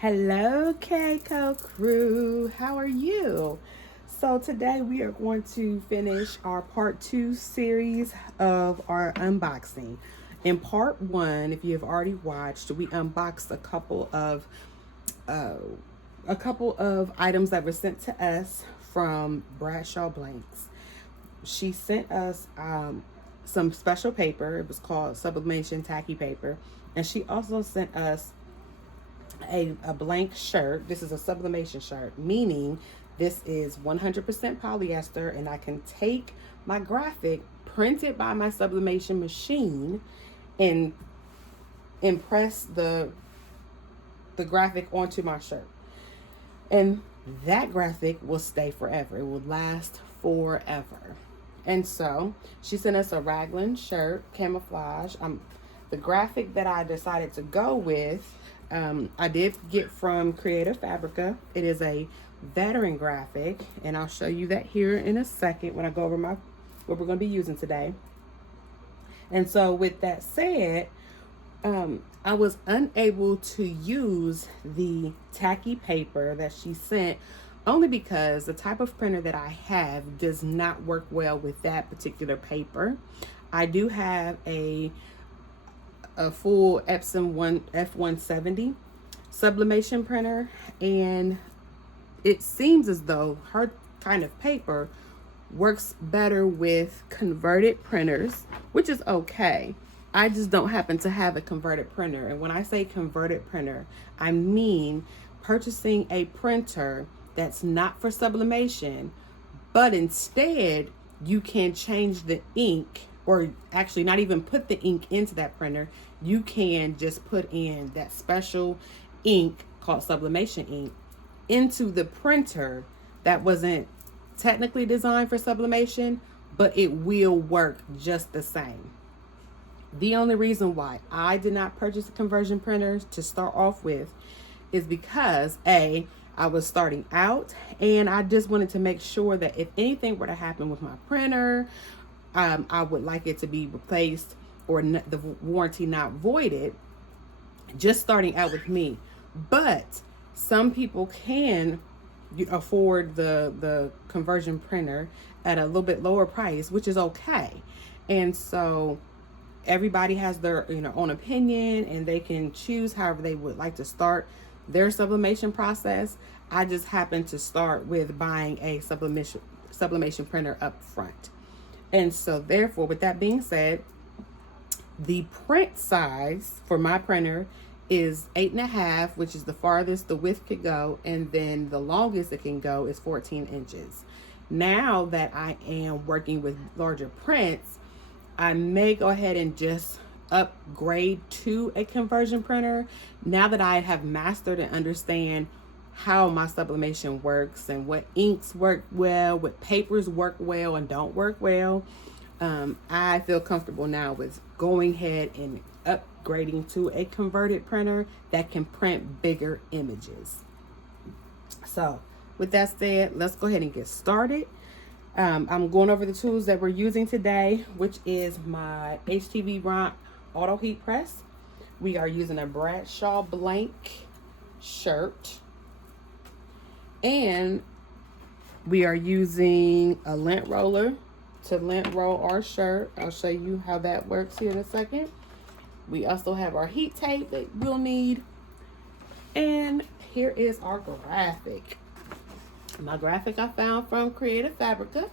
Hello, Keiko crew. How are you? So today we are going to finish our part 2 series of our unboxing. In part 1, if you have already watched, we unboxed uh, a couple of items that were sent to us from Bradshaw Blanks. She sent us some special paper. It was called Sublimation tacky paper, and she also sent us a blank shirt. This is a sublimation shirt, meaning this is 100% polyester, and I can take my graphic printed by my sublimation machine and impress the graphic onto my shirt. And that graphic will stay forever. It will last forever. And so she sent us a Raglan shirt, camouflage. The graphic that I decided to go with, I did get from Creative Fabrica. It is a veteran graphic, and I'll show you that here in a second when I go over what we're going to be using today. And so with that said, I was unable to use the tacky paper that she sent only because the type of printer that I have does not work well with that particular paper. I do have a full Epson F170 sublimation printer, and it seems as though her kind of paper works better with converted printers, which is okay. I just don't happen to have a converted printer. And when I say converted printer, I mean purchasing a printer that's not for sublimation, but instead you can change the ink, or actually not even put the ink into that printer. You can just put in that special ink called sublimation ink into the printer that wasn't technically designed for sublimation, but it will work just the same. The only reason why I did not purchase a conversion printer to start off with is because I was starting out, and I just wanted to make sure that if anything were to happen with my printer, I would like it to be replaced or the warranty not voided, just starting out with me. But some people can afford the conversion printer at a little bit lower price, which is okay. And so everybody has their own opinion, and they can choose however they would like to start their sublimation process. I just happened to start with buying a sublimation printer up front. And so therefore, with that being said, the print size for my printer is 8.5, which is the farthest the width could go, and then the longest it can go is 14 inches. Now that I am working with larger prints, I may go ahead and just upgrade to a conversion printer now that I have mastered and understand how my sublimation works and what inks work well, what papers work well and don't work well. I feel comfortable now with going ahead and upgrading to a converted printer that can print bigger images. So with that said, let's go ahead and get started. I'm going over the tools that we're using today, which is my HTV Ront Autopress. We are using a Bradshaw blank shirt, and we are using a lint roller to lint roll our shirt. I'll show you how that works here in a second. We also have our heat tape that we'll need, and here is our graphic. My graphic I found from Creative Fabrica.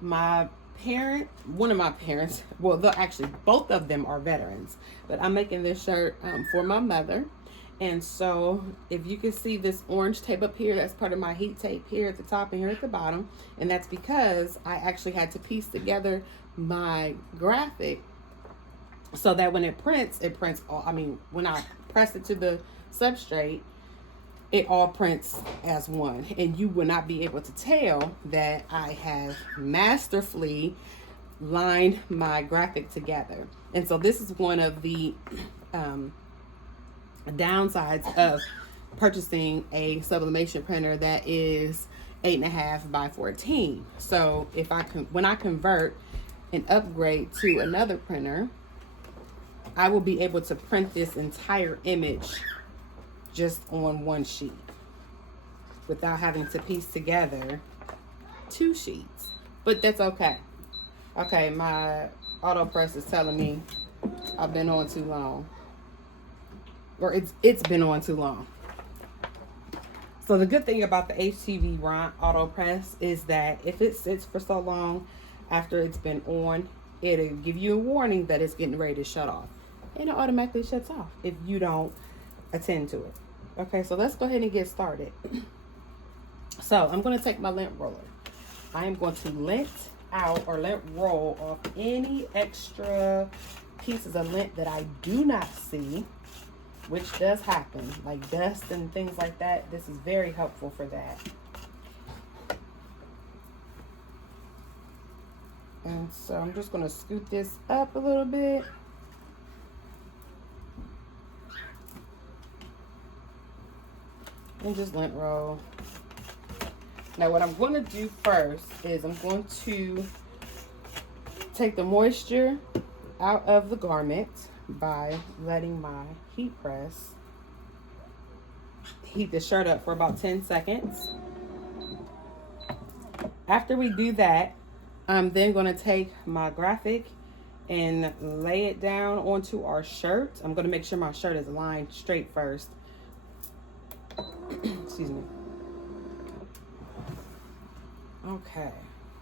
One of my parents, well, actually both of them are veterans, but I'm making this shirt for my mother. And so if you can see this orange tape up here, that's part of my heat tape here at the top and here at the bottom. And that's because I actually had to piece together my graphic so that when it prints all, when I press it to the substrate, it all prints as one, and you will not be able to tell that I have masterfully lined my graphic together. And so this is one of the downsides of purchasing a sublimation printer that is 8.5 by 14. So if when I convert and upgrade to another printer, I will be able to print this entire image just on one sheet without having to piece together 2 sheets. But that's okay. Okay, my AutoPress is telling me I've been on too long. Or it's been on too long. So the good thing about the HTV Ront Autopress is that if it sits for so long after it's been on, it'll give you a warning that it's getting ready to shut off. And it automatically shuts off if you don't attend to it. Okay, so let's go ahead and get started. So I'm going to take my lint roller. I am going to lint out or lint roll off any extra pieces of lint that I do not see, which does happen, like dust and things like that. This is very helpful for that. And so I'm just going to scoot this up a little bit. And just lint roll. Now what I'm going to do first is I'm going to take the moisture out of the garment by letting my heat press heat the shirt up for about 10 seconds. After we do that, I'm then going to take my graphic and lay it down onto our shirt. I'm going to make sure my shirt is lined straight first. Excuse me. Okay,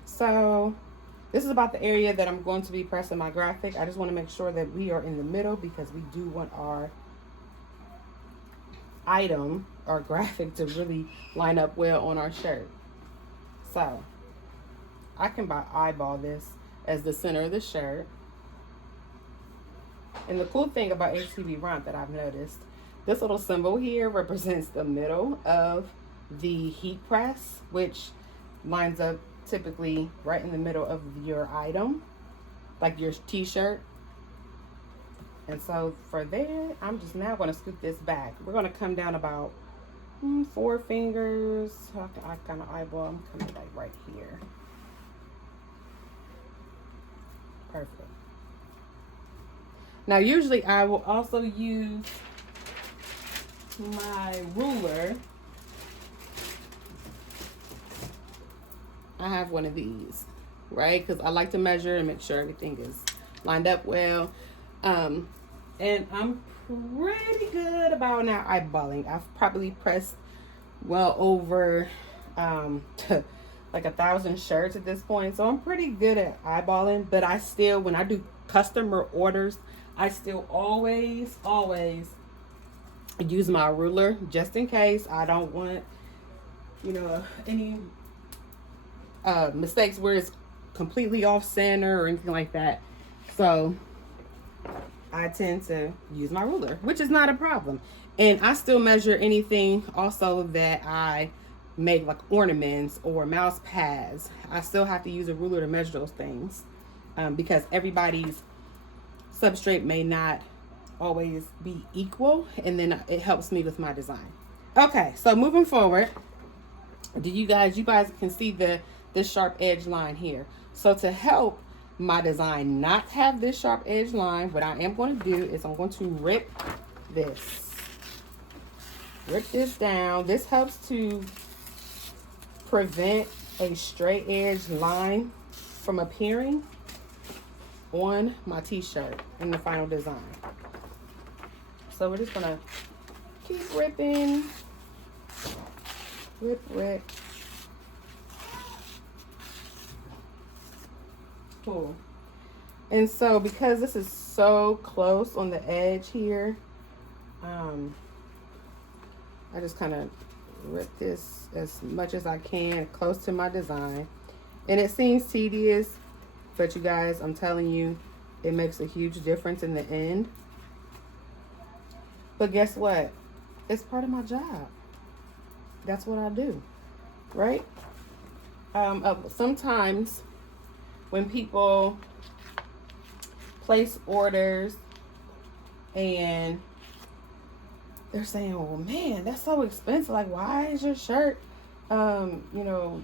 so this is about the area that I'm going to be pressing my graphic. I just want to make sure that we are in the middle because we do want our item, our graphic, to really line up well on our shirt. So I can eyeball this as the center of the shirt. And the cool thing about HTV Ront that I've noticed, this little symbol here represents the middle of the heat press, which lines up typically right in the middle of your item, like your t-shirt. And so for there, I'm just now going to scoot this back. We're going to come down about 4 fingers. I kind of eyeball. I'm coming like right here. Perfect. Now usually I will also use my ruler. I have one of these, right? Because I like to measure and make sure everything is lined up well. And I'm pretty good about now eyeballing. I've probably pressed well over like 1,000 shirts at this point. So I'm pretty good at eyeballing, but I still, when I do customer orders, I still always use my ruler just in case. I don't want, you know, any mistakes where it's completely off center or anything like that. So I tend to use my ruler, which is not a problem. And I still measure anything also that I make, like ornaments or mouse pads. I still have to use a ruler to measure those things because everybody's substrate may not always be equal, and then it helps me with my design. Okay, so moving forward, you guys can see this sharp edge line here. So to help my design not have this sharp edge line, what I am going to do is I'm going to rip this down. This helps to prevent a straight edge line from appearing on my t-shirt in the final design. So we're just gonna keep ripping, rip. Cool. And so because this is so close on the edge here, I just kind of rip this as much as I can close to my design. And it seems tedious, but you guys, I'm telling you, it makes a huge difference in the end. But guess what? It's part of my job. That's what I do, right? Sometimes when people place orders and they're saying, oh man, that's so expensive. Like, why is your shirt, you know,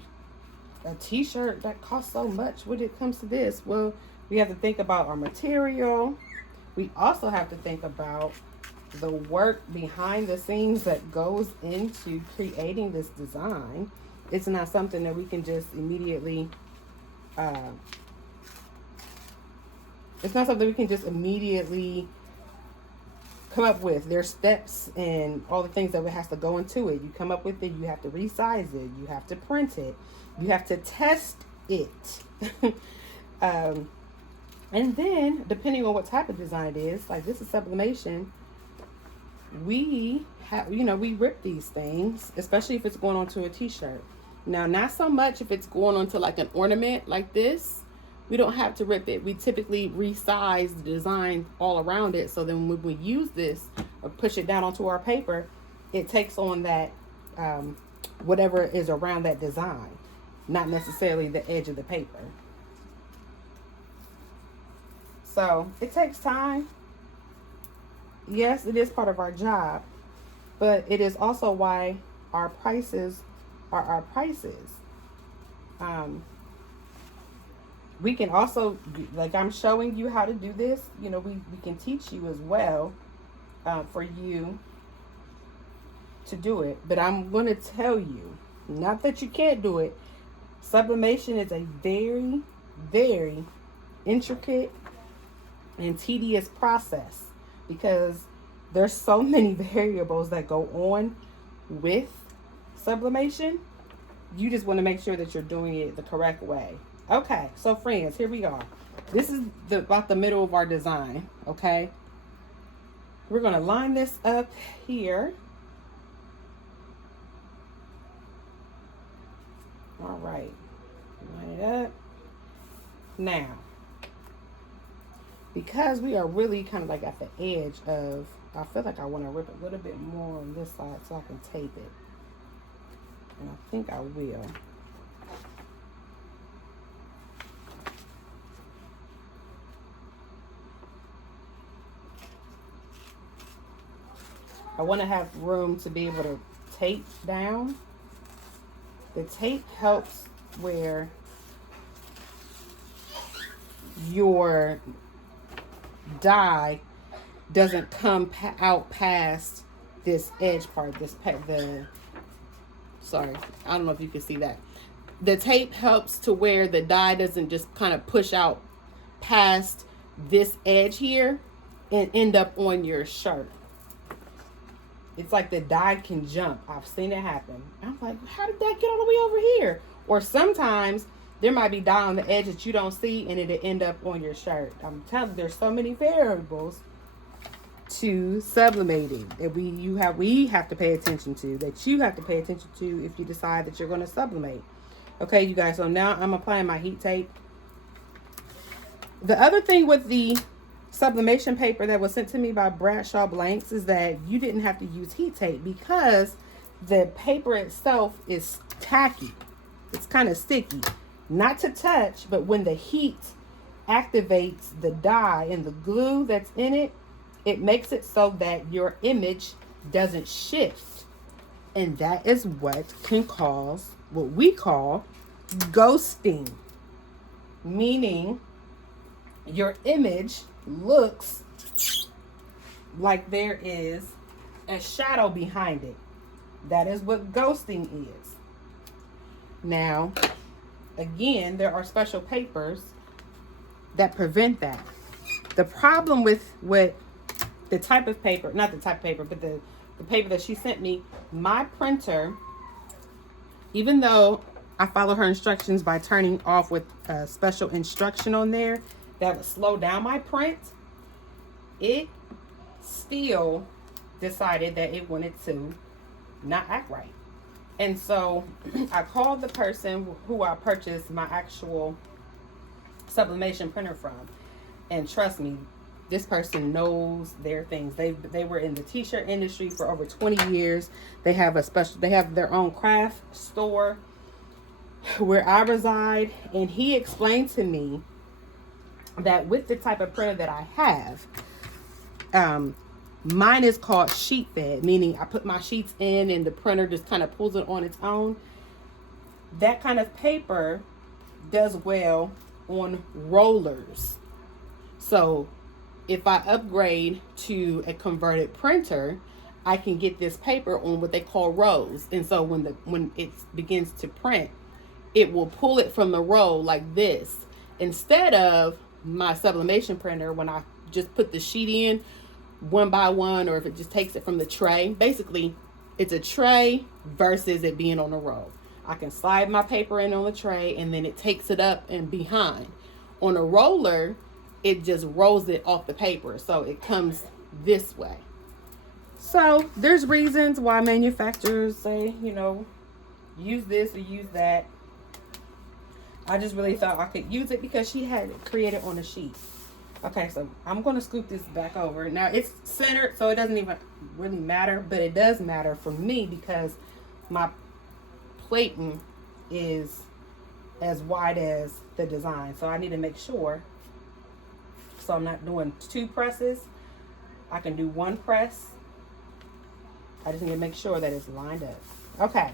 a t-shirt that costs so much when it comes to this? Well, we have to think about our material. We also have to think about the work behind the scenes that goes into creating this design. It's not something that we can just immediately come up with. There's steps and all the things that has to go into it. You come up with it, you have to resize it, you have to print it, you have to test it. And then depending on what type of design it is, like this is sublimation, we have, you know, we rip these things, especially if it's going onto a t-shirt. Now, not so much if it's going onto like an ornament like this. We don't have to rip it. We typically resize the design all around it. So then when we use this or push it down onto our paper, it takes on that, whatever is around that design, not necessarily the edge of the paper. So it takes time. Yes, it is part of our job, but it is also why our prices are our prices. We can also, like I'm showing you how to do this, you know, we can teach you as well for you to do it. But I'm going to tell you, not that you can't do it, sublimation is a very, very intricate and tedious process because there's so many variables that go on with sublimation. You just want to make sure that you're doing it the correct way. Okay, so friends, here we are. This is about the middle of our design, okay? We're going to line this up here. All right, line it up. Now, because we are really kind of like at the edge of, I feel like I want to rip a little bit more on this side so I can tape it. And I think I will. I want to have room to be able to tape down. The tape helps where your die doesn't come out past this edge part, sorry, I don't know if you can see that. The tape helps to where the die doesn't just kind of push out past this edge here and end up on your shirt. It's like the die can jump. I've seen it happen. I'm like, how did that get all the way over here? Or sometimes there might be dye on the edge that you don't see and it'll end up on your shirt. I'm telling you, there's so many variables to sublimating that we have to pay attention to, that you have to pay attention to if you decide that you're going to sublimate. Okay, you guys, so now I'm applying my heat tape. The other thing with the sublimation paper that was sent to me by Bradshaw Blanks is that you didn't have to use heat tape because the paper itself is tacky. It's kind of sticky. Not to touch, but when the heat activates the dye and the glue that's in it, it makes it so that your image doesn't shift. And that is what can cause what we call ghosting. Meaning your image looks like there is a shadow behind it. That is what ghosting is. Now, again, there are special papers that prevent that. The problem with what the type of paper, not the type of paper, but the paper that she sent me, my printer, even though I follow her instructions by turning off with a special instruction on there that would slow down my print, it still decided that it wanted to not act right. And so I called the person who I purchased my actual sublimation printer from. And trust me, this person knows their things. They were in the t-shirt industry for over 20 years. They have their own craft store where I reside. And he explained to me that with the type of printer that I have, mine is called sheet fed, meaning I put my sheets in and the printer just kind of pulls it on its own. That kind of paper does well on rollers. So if I upgrade to a converted printer, I can get this paper on what they call rolls. And so when it begins to print, it will pull it from the roll like this, instead of my sublimation printer when I just put the sheet in one by one, or if it just takes it from the tray. Basically, it's a tray versus it being on a roll. I can slide my paper in on the tray and then it takes it up and behind. On a roller, it just rolls it off the paper, so it comes this way. So there's reasons why manufacturers say, you know, use this or use that. I just really thought I could use it because she had it created on a sheet. Okay, so I'm going to scoop this back over. Now it's centered, so it doesn't even really matter, but it does matter for me because my plating is as wide as the design. So I need to make sure, so I'm not doing 2 presses. I can do 1 press. I just need to make sure that it's lined up. Okay,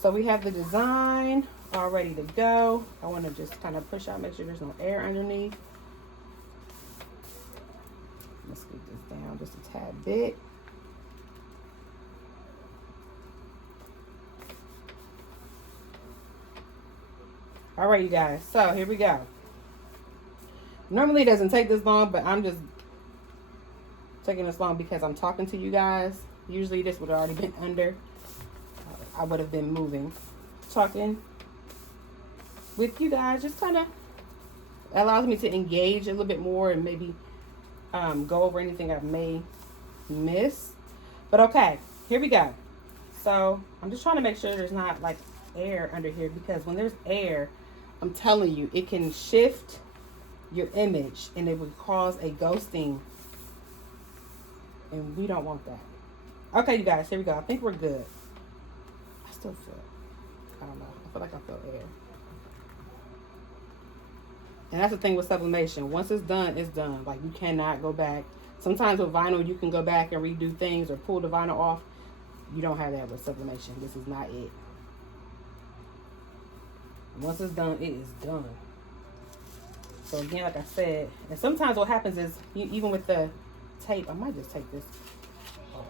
so we have the design all ready to go. I want to just kind of push out, make sure there's no air underneath. Let's scoop this down just a tad bit. All right, you guys, so here we go. Normally it doesn't take this long, but I'm just taking this long because I'm talking to you guys. Usually this would have already been under. I would have been moving, talking with you guys. Just kind of allows me to engage a little bit more and maybe go over anything I may miss. But okay, here we go. So I'm just trying to make sure there's not like air under here, because when there's air, I'm telling you, it can shift your image and it would cause a ghosting, and we don't want that. Okay, you guys, here we go. I think we're good. I still feel, I don't know, I feel like I feel air. And that's the thing with sublimation. Once it's done, it's done. Like, you cannot go back. Sometimes with vinyl, you can go back and redo things or pull the vinyl off. You don't have that with sublimation. This is not it. Once it's done, it is done. So again, like I said, and sometimes what happens is, even with the tape, I might just take this off.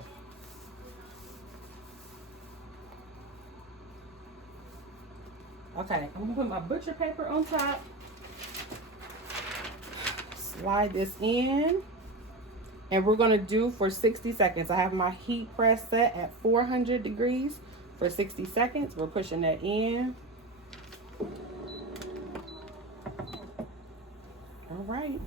Okay, I'm gonna put my butcher paper on top. Slide this in, and we're gonna do for 60 seconds. I have my heat press set at 400 degrees for 60 seconds. We're pushing that in. All right.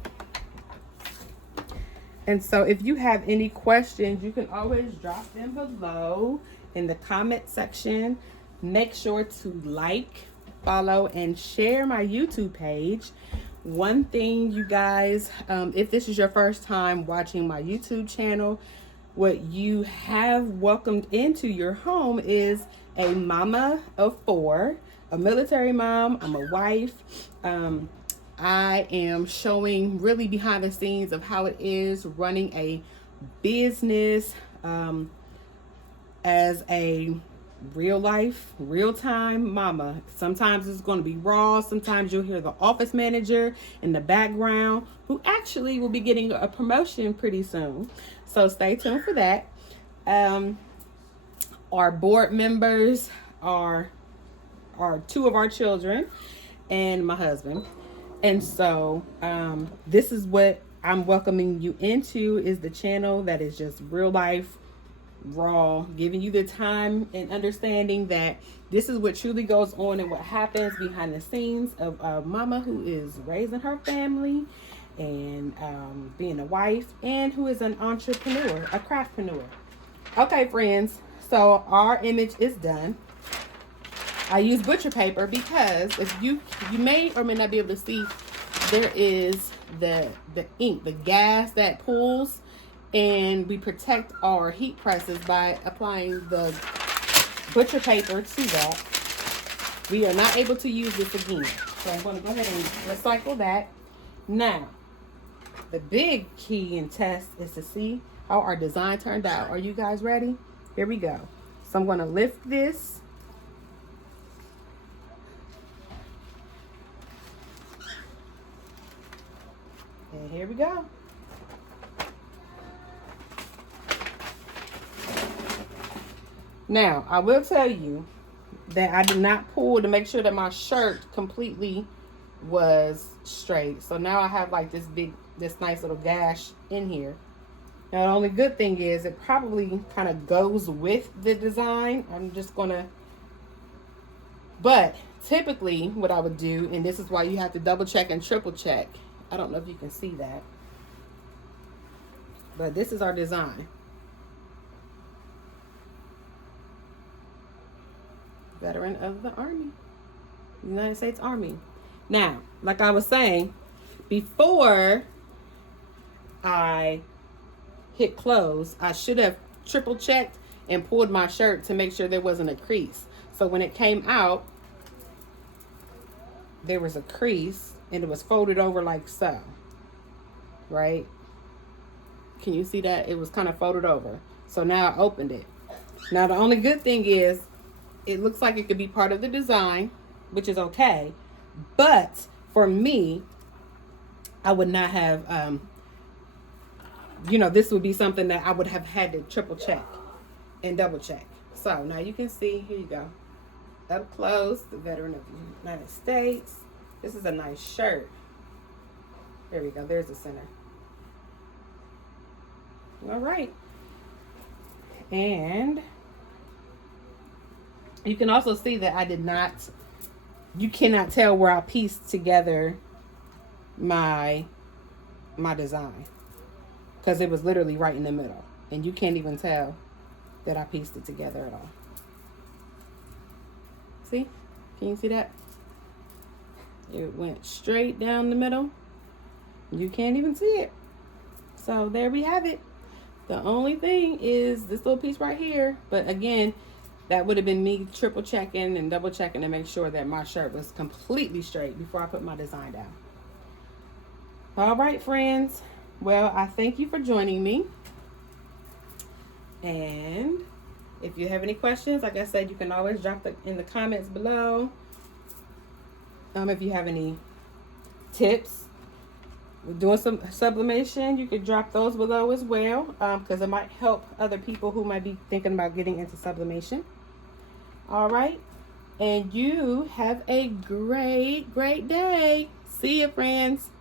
And so if you have any questions, you can always drop them below in the comment section. Make sure to like, follow, and share my YouTube page. One thing, you guys, if this is your first time watching my YouTube channel, what you have welcomed into your home is a mama of 4, a military mom. I'm a wife. I am showing really behind the scenes of how it is running a business as a real life, real time mama. Sometimes it's going to be raw. Sometimes you'll hear the office manager in the background, who actually will be getting a promotion pretty soon. So stay tuned for that. Our board members are 2 of our children and my husband. And so this is what I'm welcoming you into, is the channel that is just real life, raw, giving you the time and understanding that this is what truly goes on and what happens behind the scenes of a mama who is raising her family and being a wife, and who is an entrepreneur, a craftpreneur. Okay, friends, so our image is done. I use butcher paper because if you may or may not be able to see, there is the ink, the gas that pulls, and we protect our heat presses by applying the butcher paper to that. We are not able to use this again, so I'm going to go ahead and recycle that. Now, the big key and test is to see how our design turned out. Are you guys ready? Here we go. So I'm going to lift this. And here we go. Now, I will tell you that I did not pull to make sure that my shirt completely was straight. So now I have like this nice little gash in here. Now, the only good thing is it probably kind of goes with the design. I'm just gonna, but typically what I would do, and this is why you have to double check and triple check. I don't know if you can see that, but this is our design. Veteran of the Army, United States Army. Now, like I was saying, before I hit close, I should have triple checked and pulled my shirt to make sure there wasn't a crease. So when it came out, there was a crease and it was folded over like so, right? Can you see that? It was kind of folded over. So now I opened it. Now the only good thing is it looks like it could be part of the design, which is okay. But for me, I would not have, you know, this would be something that I would have had to triple check and double check. So now you can see, here you go. Up close, the veteran of the United States. This is a nice shirt. There we go, there's the center. All right. And you can also see that I did not, you cannot tell where I pieced together my design, because it was literally right in the middle, and you can't even tell that I pieced it together at all. See? Can you see that? It went straight down the middle. You can't even see it. So there we have it. The only thing is this little piece right here, but again, that would have been me triple checking and double checking to make sure that my shirt was completely straight before I put my design down. All right, friends. Well, I thank you for joining me. And if you have any questions, like I said, you can always drop them in the comments below. If you have any tips with doing some sublimation, you could drop those below as well, because it might help other people who might be thinking about getting into sublimation. All right, and you have a great day. See you, friends.